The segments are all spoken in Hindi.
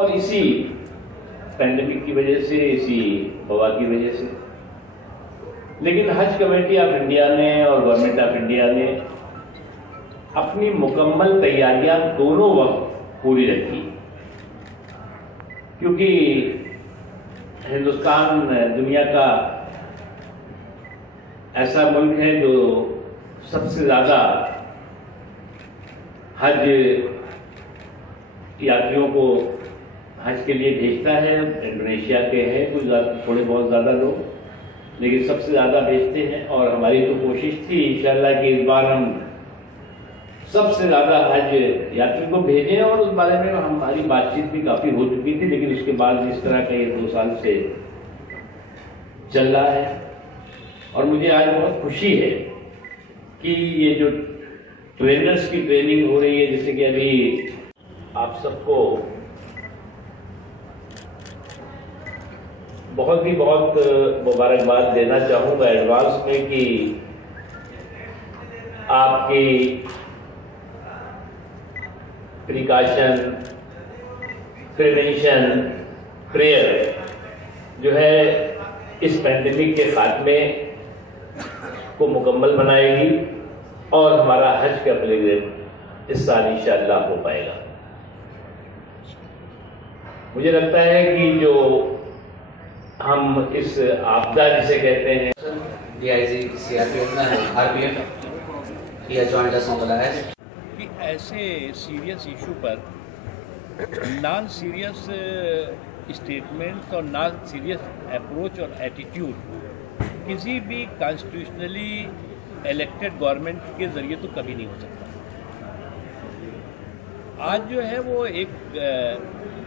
और इसी पैंडेमिक की वजह से, इसी वबा की वजह से। लेकिन हज कमेटी ऑफ इंडिया ने और गवर्नमेंट ऑफ इंडिया ने अपनी मुकम्मल तैयारियां दोनों वक्त पूरी रखी, क्योंकि हिंदुस्तान दुनिया का ऐसा मुल्क है जो सबसे ज्यादा हज यात्रियों को हज के लिए भेजता है। इंडोनेशिया के हैं कुछ थोड़े बहुत ज़्यादा लोग, लेकिन सबसे ज़्यादा भेजते हैं। और हमारी तो कोशिश थी इंशाअल्लाह कि इस बार हम सबसे ज़्यादा हज यात्री को भेजें, और उस बारे में हमारी बातचीत भी काफ़ी हो चुकी थी। लेकिन उसके बाद जिस तरह का ये 2 साल से चल रहा है, और मुझे आज बहुत खुशी है कि ये जो ट्रेनर्स की ट्रेनिंग हो रही है, जैसे कि अभी आप सबको बहुत मुबारकबाद देना चाहूँगा एडवांस में कि आपकी प्रिकॉशन, प्रिवेंशन, प्रेयर जो है इस पैंडेमिक के खात्मे को मुकम्मल बनाएगी और हमारा हज का प्रोग्राम इस साल इंशाअल्लाह हो पाएगा। मुझे लगता है कि जो हम इस आपदा जिसे कहते हैं, DIG, CRPF, RPF या जॉइंट असम बुलाया है कि ऐसे सीरियस इशू पर नॉन सीरियस स्टेटमेंट्स और नॉन सीरियस अप्रोच और एटीट्यूड किसी भी कॉन्स्टिट्यूशनली इलेक्टेड गवर्नमेंट के ज़रिए तो कभी नहीं हो सकता। आज जो है वो एक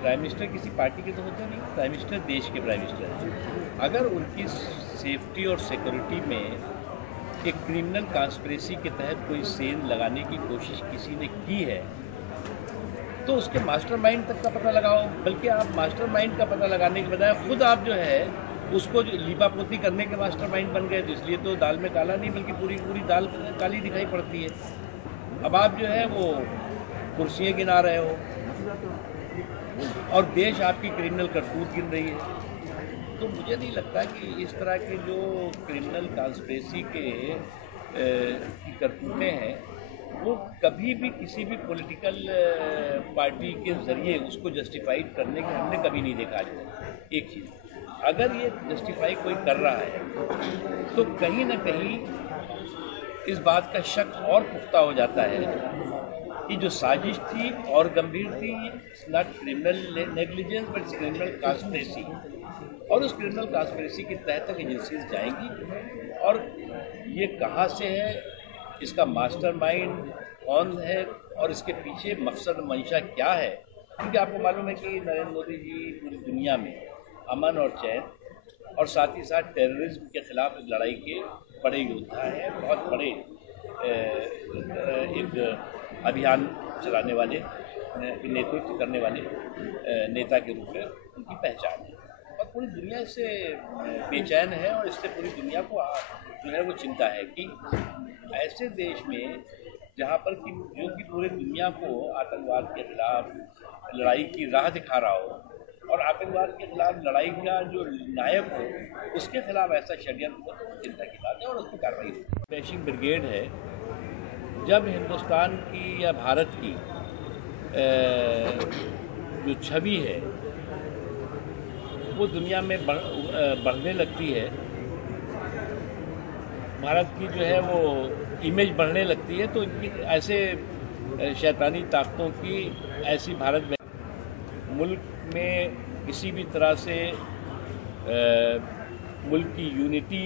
प्राइम मिनिस्टर किसी पार्टी के तो होते नहीं, प्राइम मिनिस्टर देश के प्राइम मिनिस्टर हैं। अगर उनकी सेफ्टी और सिक्योरिटी में एक क्रिमिनल कॉन्स्पिरेसी के तहत कोई सेल लगाने की कोशिश किसी ने की है तो उसके मास्टरमाइंड तक का पता लगाओ। बल्कि आप मास्टरमाइंड का पता लगाने के बजाय खुद आप जो है उसको लीपापोती करने के मास्टरमाइंड बन गए, तो इसलिए तो दाल में काला नहीं बल्कि पूरी दाल काली दिखाई पड़ती है। अब आप जो है वो कुर्सियाँ गिना रहे हो और देश आपकी क्रिमिनल करतूत गिन रही है। तो मुझे नहीं लगता कि इस तरह के जो क्रिमिनल कॉन्स्पिरेसी के करतूतें हैं वो कभी भी किसी भी पॉलिटिकल पार्टी के ज़रिए उसको जस्टिफाइड करने के हमने कभी नहीं देखा आज तक। एक चीज़, अगर ये जस्टिफाई कोई कर रहा है तो कहीं ना कहीं इस बात का शक और पुख्ता हो जाता है कि जो साजिश थी और गंभीर थी, it's not criminal negligence but it's criminal conspiracy. और उस क्रिमिनल कॉन्स्पिरेसी के तहत तक एजेंसीज जाएंगी और ये कहाँ से है, इसका मास्टरमाइंड कौन है और इसके पीछे मकसद मंशा क्या है। क्योंकि आपको मालूम है कि नरेंद्र मोदी जी पूरी दुनिया में अमन और चैन और साथ ही साथ टेररिज्म के खिलाफ लड़ाई के बड़े योद्धा हैं, बहुत बड़े एक अभियान चलाने वाले, नेतृत्व करने वाले नेता के रूप में उनकी पहचान है। और पूरी दुनिया इससे बेचैन है और इससे पूरी दुनिया को जो है वो चिंता है कि ऐसे देश में जहाँ पर कि जो कि पूरी दुनिया को आतंकवाद के खिलाफ लड़ाई की राह दिखा रहा हो और आतंकवाद के खिलाफ लड़ाई का जो नायक हो उसके खिलाफ ऐसा षड्यंत्र हो तो चिंता की बात है और उस पर कार्रवाई हो। क्रैशिंग ब्रिगेड है, जब हिंदुस्तान की या भारत की जो छवि है वो दुनिया में बढ़ने लगती है, भारत की जो है वो इमेज बढ़ने लगती है, तो इनकी ऐसे शैतानी ताकतों की ऐसी भारत में मुल्क में किसी भी तरह से मुल्क की यूनिटी,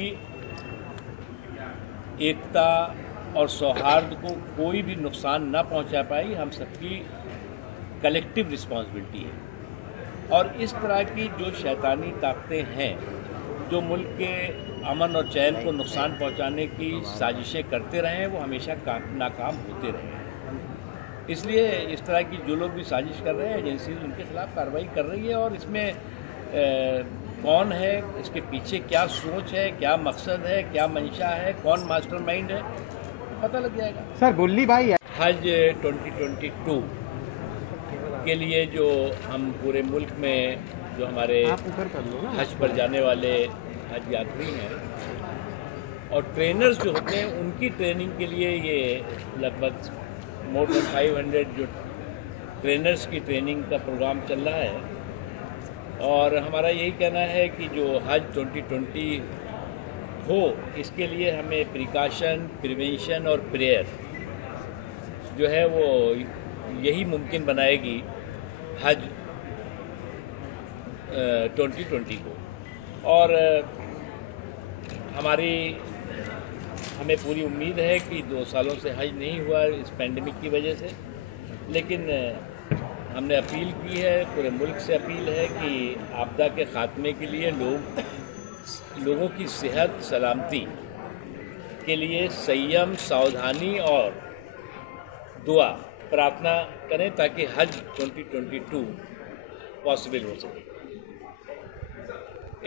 एकता और सौहार्द को कोई भी नुकसान ना पहुंचा पाई, हम सबकी कलेक्टिव रिस्पॉन्सिबिलिटी है। और इस तरह की जो शैतानी ताकतें हैं जो मुल्क के अमन और चैन को नुकसान पहुंचाने की साजिशें करते रहे हैं वो हमेशा नाकाम होते रहे हैं। इसलिए इस तरह की जो लोग भी साजिश कर रहे हैं एजेंसी उनके खिलाफ कार्रवाई कर रही है और इसमें कौन है, इसके पीछे क्या सोच है, क्या मकसद है, क्या मंशा है, कौन मास्टरमाइंड है, पता लग जाएगा। सर बुल्ली भाई हज 2022 इसके लिए जो हम पूरे मुल्क में जो हमारे हज पर जाने वाले हज यात्री हैं और ट्रेनर्स जो होते हैं उनकी ट्रेनिंग के लिए ये लगभग मोर देन 500 जो ट्रेनर्स की ट्रेनिंग का प्रोग्राम चल रहा है। और हमारा यही कहना है कि जो हज 2020 हो इसके लिए हमें प्रिकॉशन, प्रिवेंशन और प्रेयर जो है वो यही मुमकिन बनाएगी हज 2020 को। और हमें पूरी उम्मीद है कि 2 सालों से हज नहीं हुआ इस पैंडेमिक की वजह से, लेकिन हमने अपील की है, पूरे मुल्क से अपील है कि आपदा के ख़ात्मे के लिए लोगों की सेहत सलामती के लिए संयम, सावधानी और दुआ प्रार्थना करें ताकि हज 2022 पॉसिबल हो सके।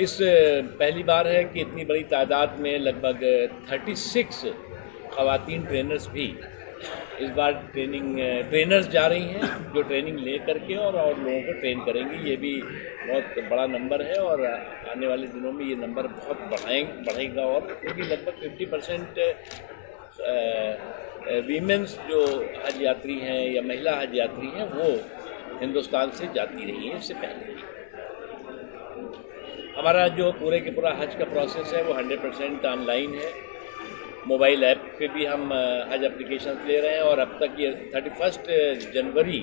इस पहली बार है कि इतनी बड़ी तादाद में लगभग 36 ख़वातीन ट्रेनर्स भी इस बार ट्रेनर्स जा रही हैं जो ट्रेनिंग ले करके और लोगों को ट्रेन करेंगी। ये भी बहुत बड़ा नंबर है और आने वाले दिनों में ये नंबर बहुत बढ़ेगा और क्योंकि लगभग 50% वीमेंस जो हज यात्री हैं या महिला हज यात्री हैं वो हिंदुस्तान से जाती रही हैं इससे पहले ही। हमारा जो पूरे के पूरा हज का प्रोसेस है वो 100% ऑनलाइन है। मोबाइल ऐप पे भी हम हज एप्लीकेशंस ले रहे हैं और अब तक ये 31 जनवरी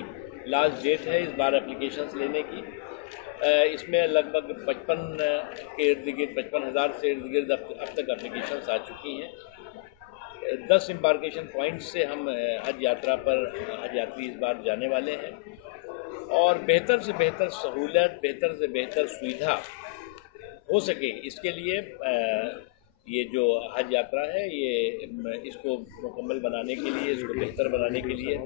लास्ट डेट है इस बार एप्लीकेशंस लेने की। इसमें लगभग 55 के इर्द गिर्द 55,000 से इर्द गिर्द अब तक एप्लीकेशंस आ चुकी हैं। 10 एम्बार्केशन पॉइंट से हम हज यात्रा पर हज यात्री इस बार जाने वाले हैं और बेहतर से बेहतर सहूलत, बेहतर से बेहतर सुविधा हो सके इसके लिए ये जो हज यात्रा है ये इसको मुकम्मल बनाने के लिए, इसको बेहतर बनाने के लिए